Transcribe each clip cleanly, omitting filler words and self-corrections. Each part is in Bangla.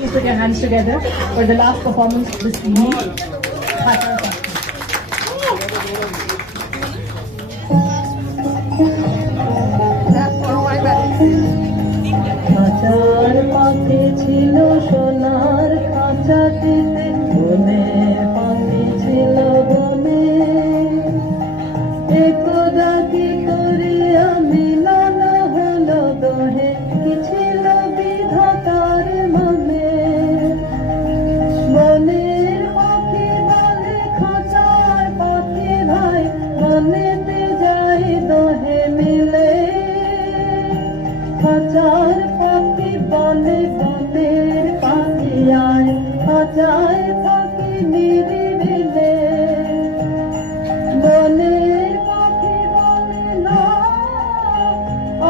Please put your hands together for the last performance this evening. খাঁচার পাখি ছিল সোনার খাঁচাটিতে, বনে পাখি ছিল বনে। একদা কি করিয়া মিলন হলো দোহে, কি ছিল বিধাতার মনে। বনের পাখি বলে খাঁচার পাখি ভাই, বনেতে যাই দোহে মিলে। খাঁচার পাখি বলে বনের পাখি আয়, খাঁচায় পাখি নিরিবিলে। বনের পাখি বলে না,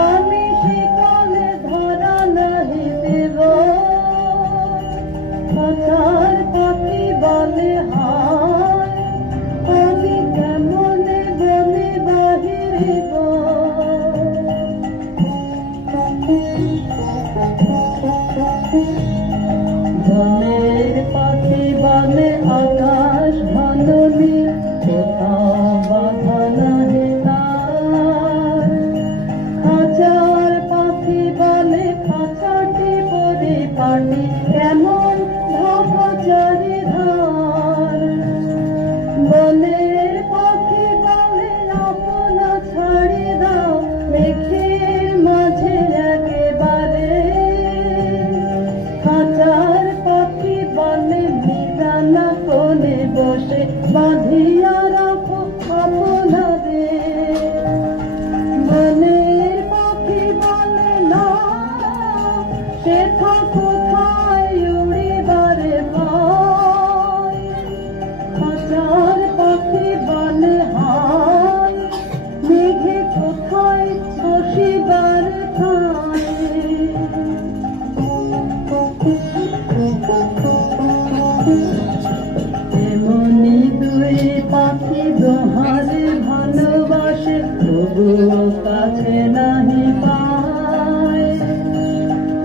আমি শিকলে ধরা নাহি দেব। খাঁচার পাখি বলে হায়, আমি কেমনে বনে বাহিরিব। বনের পাখি বলে আকাশ ঘন নীল, কোথাও বাধা নাহি তার। খাঁচার পাখি বলে খাঁচাটি পরিপাটি, কেমন ভবচারী ধার। বনের পাখি বলে আপনা ছাড়ি দাও, মেঘের মাঝে একেবারে। খাঁচার পাখি বলে বিছানা কোণে বসে, বাঁধিয়া রাখো আপনারে। বনের পাখি বলে না, সেথা কোথায় উড়িবারে পায়। খাঁচার পাখি বলে হায়, মেঘে কোথায় বসিবার ঠাঁই। এমনি দুই পাখি দোহারে ভালোবাসে, তবুও কাছে নাহি পায়।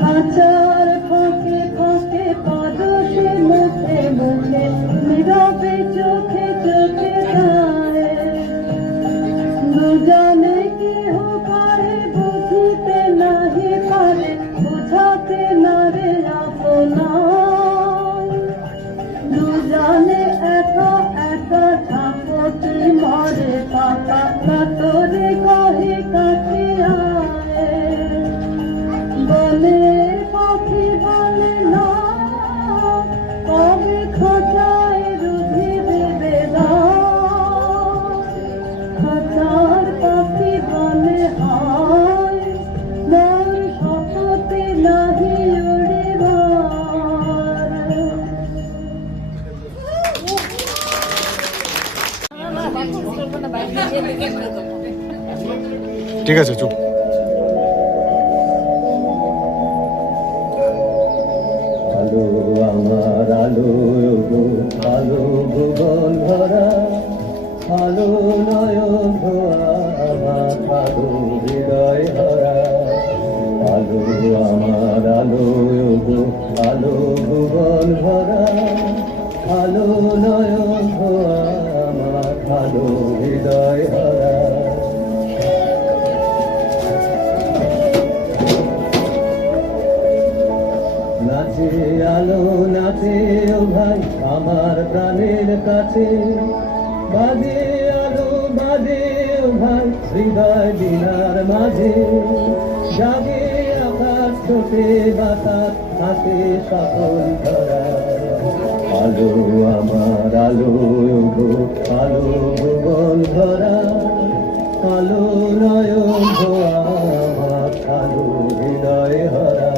খাঁচার ফাঁকে ফাঁকে পাদসে মুখে মুখে, নীরবে চোখে চোখে যায়। দুজনে কেহ পারে বুঝিতে নাহি পারে, বুঝাতে নারে আপনার। দুজনে একা একা ঝাপটি মারে পাতা, কাতরে কহে কাছে আয়। বনের পাখি বলে না, কবে খাঁচায় রুধি দেবে দায়। খাঁচার পাখি বলে হায়, মোর শপথে নাহি উড়িবার। ঠিক আছে, চুপ। আলো আমার আলো গো, আলো ভুবন ভরা। আলো নয়ন ধোয়া আমার আলো হৃদয় হরা। আলো আমার আলো গো, আলো ভুবন ভরা। আলো নয়ন ধোয়া আমার আলো হৃদয় হরা। নাচে আলো নাচে ও ভাই আমার প্রাণের কাছে। বাজে আলো বাজে ও ভাই হৃদয় দিনার মাঝে। জাগে আকাশ ছোটে বাতাস হাতে সকল ধরা। আলো আমার আলো গো, আলো ভুবন ধরা। আলো নয়ন ধোয়া আমার আলো হৃদয় হরা।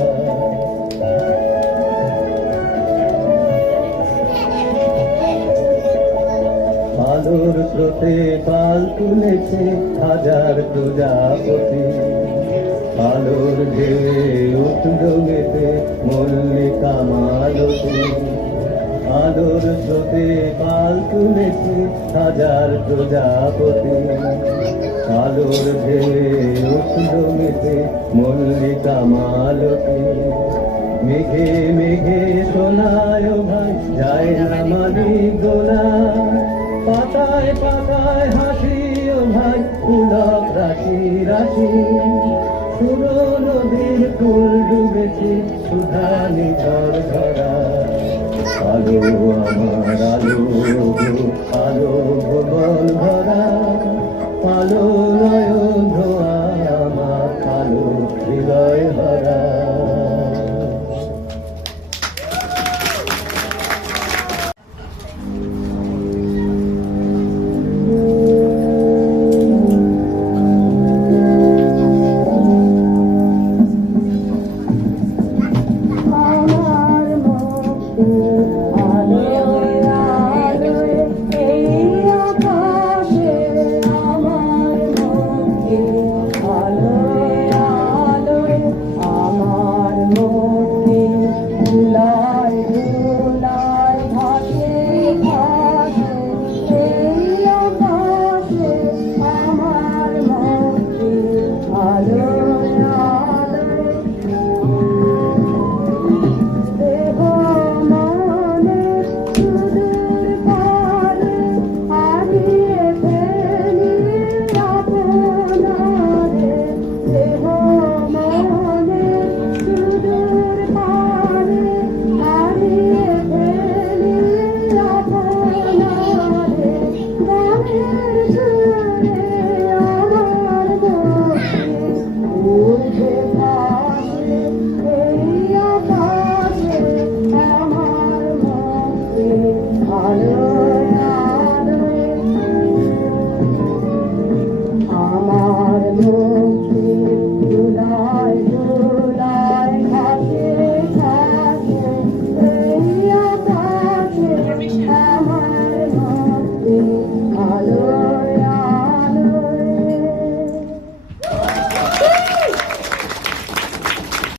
আলোর স্রোতে পাল তুলেছে হাজার প্রজাপতি। আলোর ঢেউয়ে উঠল মেতে মল্লিকা মালতী। আলোর স্রোতে পাল তুলেছে হাজার প্রজাপতি। আলোর ঢেউয়ে উঠল মেতে মল্লিকা মালতী। মেঘে মেঘে শোনায় ভাই যায় না মানিক দোলা, পাতায় পাতায় হাসি ও ভাই পুলক রাশি রাশি, সুরো নদীর ফুল ডুবেছে সুধা নিঝর ধরা, আলো আমার আলো, আলো